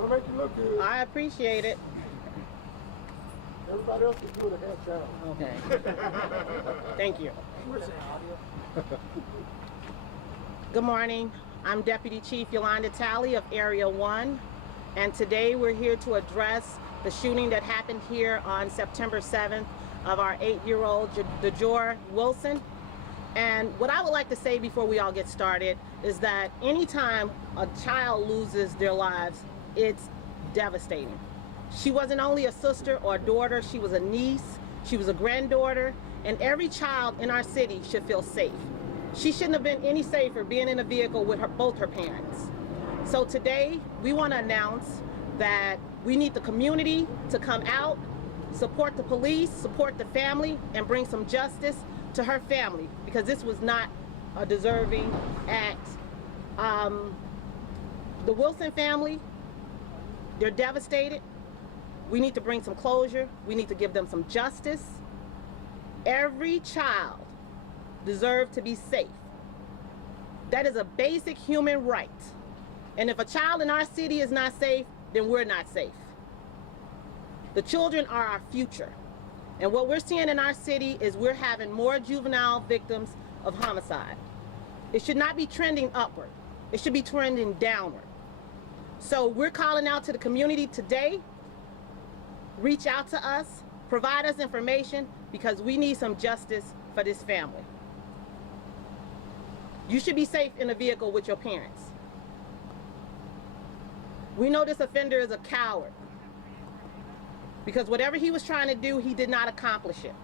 Want to make you look good. I appreciate it. Everybody else is doing a half challenge. Okay. Thank you. Good morning. I'm Deputy Chief Yolanda Talley of Area 1, and today we're here to address the shooting that happened here on September 7th of our 8-year-old DeJour Wilson. And what I would like to say before we all get started is that anytime a child loses their lives, it's devastating. She wasn't only a sister or a daughter, she was a niece, she was a granddaughter, and every child in our city should feel safe. She shouldn't have been any safer being in a vehicle with both her parents. So today, we want to announce that we need the community to come out, support the police, support the family, and bring some justice to her family, because this was not a deserving act. The Wilson family, they're devastated. We need to bring some closure. We need to give them some justice. Every child deserves to be safe. That is a basic human right. And if a child in our city is not safe, then we're not safe. The children are our future. And what we're seeing in our city is we're having more juvenile victims of homicide. It should not be trending upward. It should be trending downward. So we're calling out to the community today. Reach out to us, provide us information, because we need some justice for this family. You should be safe in a vehicle with your parents. We know this offender is a coward, because whatever he was trying to do, he did not accomplish it.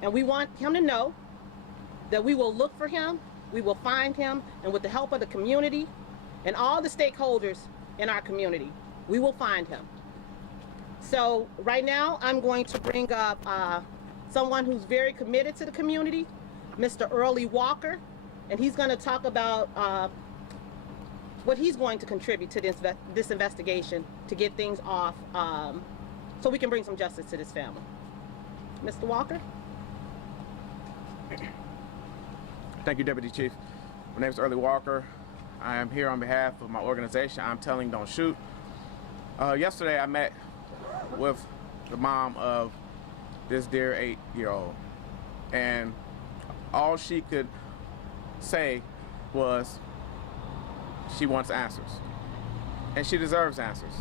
And we want him to know that we will look for him, we will find him, and with the help of the community and all the stakeholders in our community, we will find him. So right now, I'm going to bring up someone who's very committed to the community, Mr. Early Walker, and he's going to talk about what he's going to contribute to this investigation to get things off, so we can bring some justice to this family. Mr. Walker? Thank you, Deputy Chief. My name is Early Walker. I am here on behalf of my organization, I'm Telling Don't Shoot. Yesterday I met with the mom of this dear 8-year-old, and all she could say was she wants answers, and she deserves answers.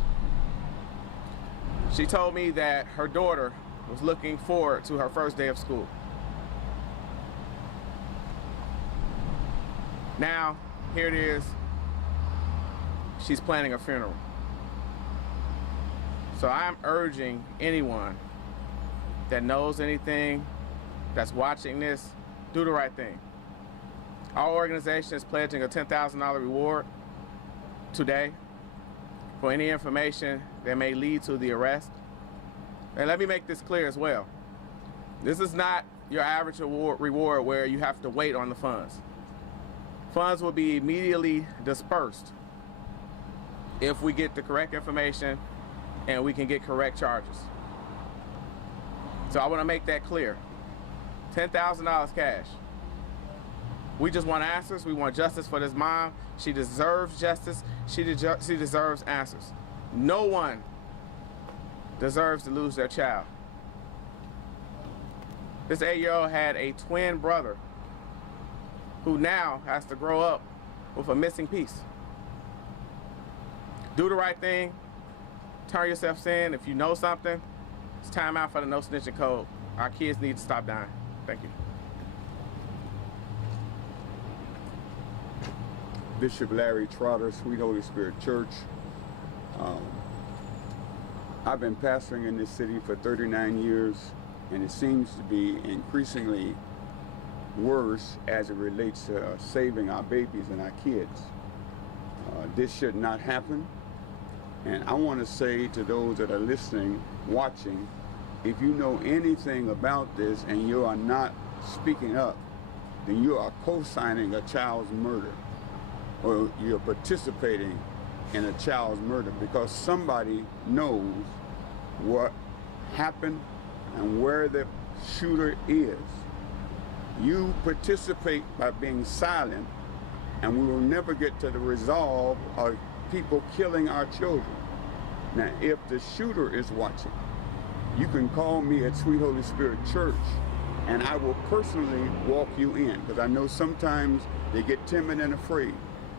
She told me that her daughter was looking forward to her first day of school. Now, here it is, she's planning a funeral. So I'm urging anyone that knows anything, that's watching this, do the right thing. Our organization is pledging a $10,000 reward today for any information that may lead to the arrest. And let me make this clear as well. This is not your average reward where you have to wait on the funds. Funds will be immediately dispersed if we get the correct information and we can get correct charges. So I want to make that clear. $10,000 cash. We just want answers. We want justice for this mom. She deserves justice. She deserves answers. No one deserves to lose their child. This 8-year-old had a twin brother who now has to grow up with a missing piece. Do the right thing. Turn yourself in. If you know something, it's time out for the no snitching code. Our kids need to stop dying. Thank you. Bishop Larry Trotter, Sweet Holy Spirit Church. I've been pastoring in this city for 39 years, and it seems to be increasingly worse as it relates to saving our babies and our kids. This should not happen. And I want to say to those that are listening, watching, if you know anything about this and you are not speaking up, then you are co-signing a child's murder, or you're participating in a child's murder, because somebody knows what happened and where the shooter is. You participate by being silent, and we will never get to the resolve of people killing our children. Now, if the shooter is watching, you can call me at Sweet Holy Spirit Church, and I will personally walk you in, because I know sometimes they get timid and afraid,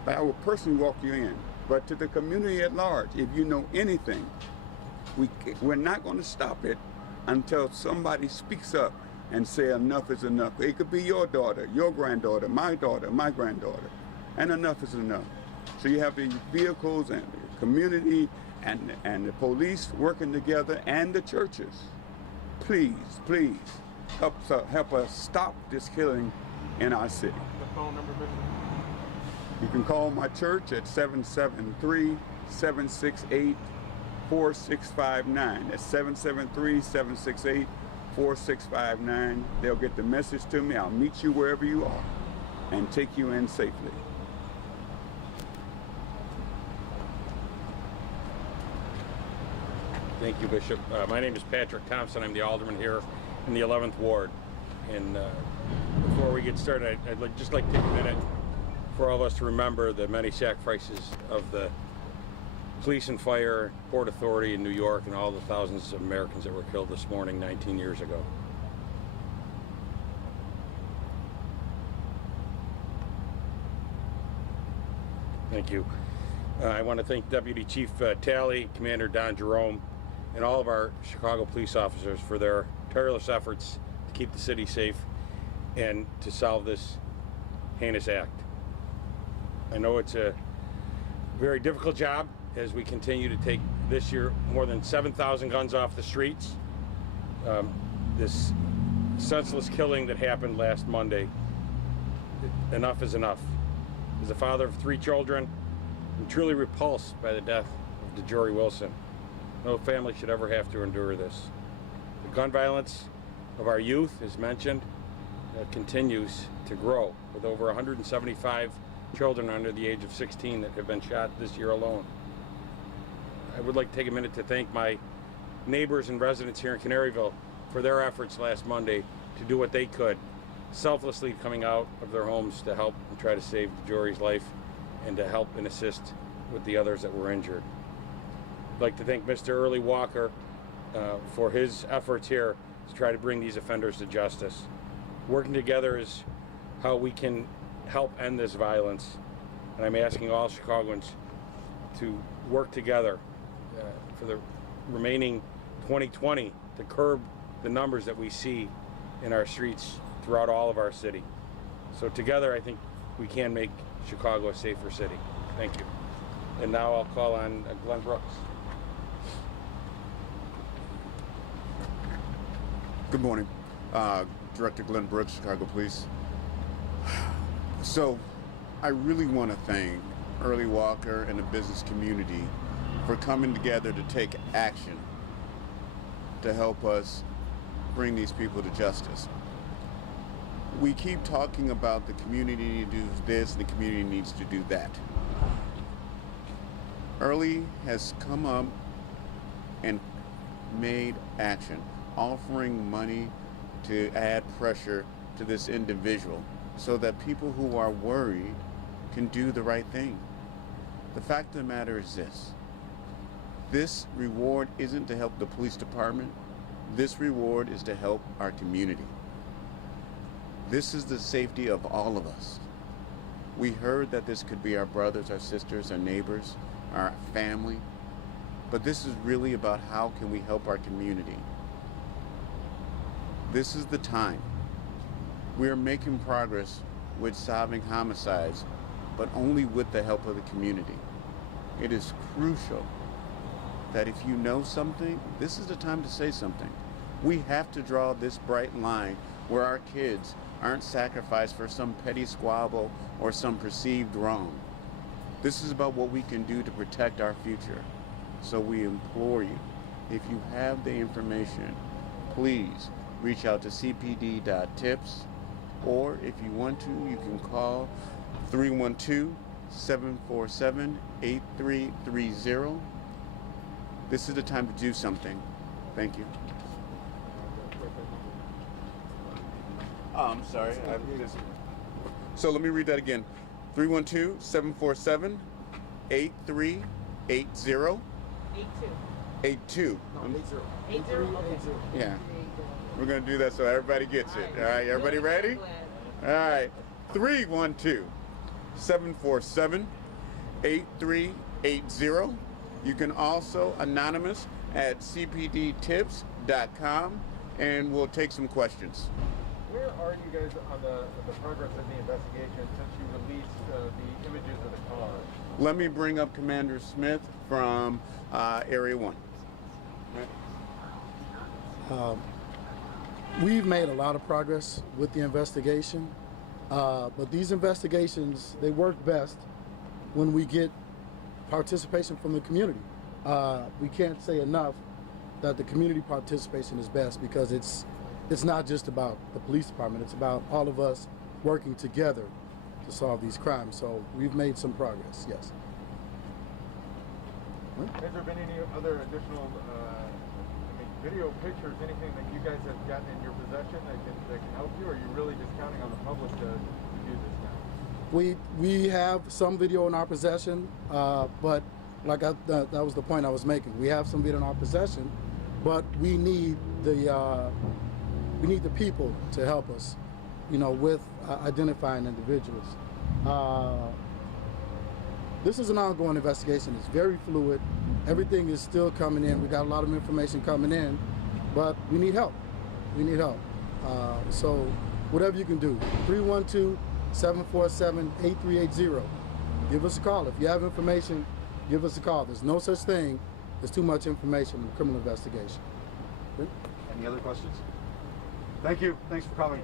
but I will personally walk you in. But to the community at large, if you know anything, we're not going to stop it until somebody speaks up and say enough is enough. It could be your daughter, your granddaughter, my granddaughter, and enough is enough. So you have the vehicles and the community and the police working together, and the churches. Please, please help us stop this killing in our city. The phone number, Bishop? You can call my church at 773-768-4659. That's 773-768-4659. They'll get the message to me. I'll meet you wherever you are and take you in safely. Thank you, Bishop. My name is Patrick Thompson. I'm the alderman here in the 11th Ward. And before we get started, I'd just like to take a minute for all of us to remember the many sacrifices of the police and fire, Port Authority in New York, and all the thousands of Americans that were killed this morning 19 years ago. Thank you. I want to thank Deputy Chief Talley, Commander Don Jerome, and all of our Chicago police officers for their tireless efforts to keep the city safe and to solve this heinous act. I know it's a very difficult job as we continue to take this year more than 7,000 guns off the streets. This senseless killing that happened last Monday, enough is enough. As a father of 3 children, I'm truly repulsed by the death of DeJory Wilson. No family should ever have to endure this. The gun violence of our youth, as mentioned, continues to grow, with over 175 children under the age of 16 that have been shot this year alone. I would like to take a minute to thank my neighbors and residents here in Canaryville for their efforts last Monday to do what they could, selflessly coming out of their homes to help and try to save DeJory's life and to help and assist with the others that were injured. I'd like to thank Mr. Early Walker for his efforts here to try to bring these offenders to justice. Working together is how we can help end this violence, and I'm asking all Chicagoans to work together for the remaining 2020 to curb the numbers that we see in our streets throughout all of our city. So together, I think we can make Chicago a safer city. Thank you. And now I'll call on Glenn Brooks. Good morning. Director Glenn Brooks, Chicago Police. So, I really want to thank Early Walker and the business community for coming together to take action to help us bring these people to justice. We keep talking about the community needs to do this and the community needs to do that. Early has come up and made action, offering money to add pressure to this individual so that people who are worried can do the right thing. The fact of the matter is this reward isn't to help the police department. This reward is to help our community. This is the safety of all of us. We heard that this could be our brothers, our sisters, our neighbors, our family, but this is really about how can we help our community. This is the time. We are making progress with solving homicides, but only with the help of the community. It is crucial that if you know something, this is the time to say something. We have to draw this bright line where our kids aren't sacrificed for some petty squabble or some perceived wrong. This is about what we can do to protect our future. So we implore you, if you have the information, please reach out to cpd.tips, or if you want to, you can call 312-747-8330. This is the time to do something. Thank you. I'm sorry. So let me read that again. 312-747-8330. 8380. 82. No, 80. 80? Okay. Yeah. We're going to do that so everybody gets it. All right, everybody ready? All right. 312-747-8380. You can also anonymous at cpdtips.com, and we'll take some questions. Where are you guys on the progress of the investigation since you released the images of the car? Let me bring up Commander Smith from Area 1. We've made a lot of progress with the investigation, but these investigations, they work best when we get participation from the community. We can't say enough that the community participation is best, because it's not just about the police department, it's about all of us working together to solve these crimes. So we've made some progress, yes. Has there been any other additional video, pictures, anything that you guys have gotten in your possession that can help you, or are you really just counting on the public to do this now? We have some video in our possession, but like that was the point I was making. We have some video in our possession, but we need the people to help us, with identifying individuals. This is an ongoing investigation. It's very fluid. Everything is still coming in. We got a lot of information coming in, but we need help. We need help. So whatever you can do, 312-747-8380. Give us a call. If you have information, give us a call. There's no such thing as too much information in a criminal investigation. Any other questions? Thank you. Thanks for coming.